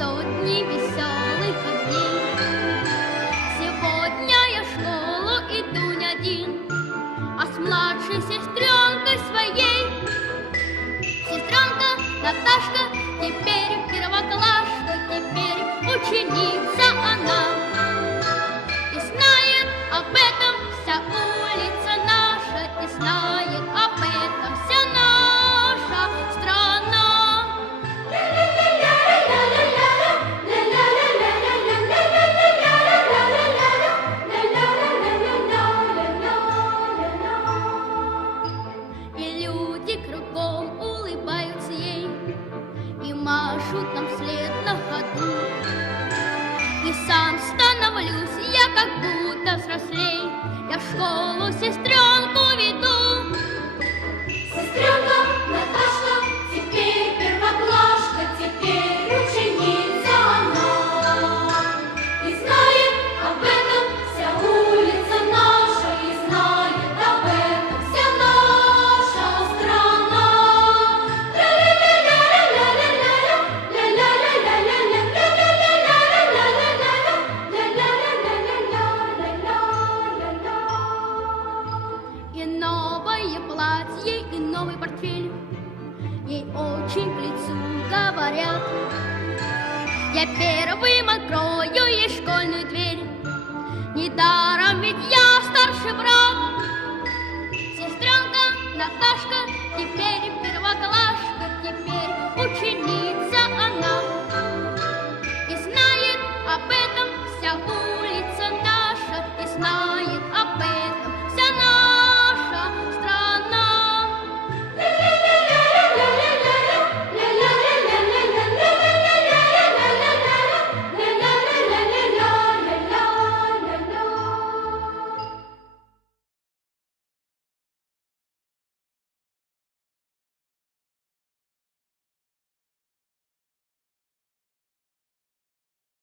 сотни веселых дней. Сегодня я в школу иду не один, а с младшей сестренкой своей. Сестренка Наташка теперь первоклашка, теперь ученица она. И знает об этом вся улица наша, и знает об этом вся наша страна. И люди кругом улыбаются ей и машут нам вслед на ходу. И сам становлюсь я как будто взрослей, я в школу сестренку веду. Сестренка Наташка теперь первоклашка, теперь ученица она. И знает об этом вся улица наша, и знает об этом вся наша страна. И новое платье, и новый портфель ей очень к лицу говорят. Я первым открою ей школьную дверь, недаром ведь я старший брат. Сестренка Наташка теперь первоклашка,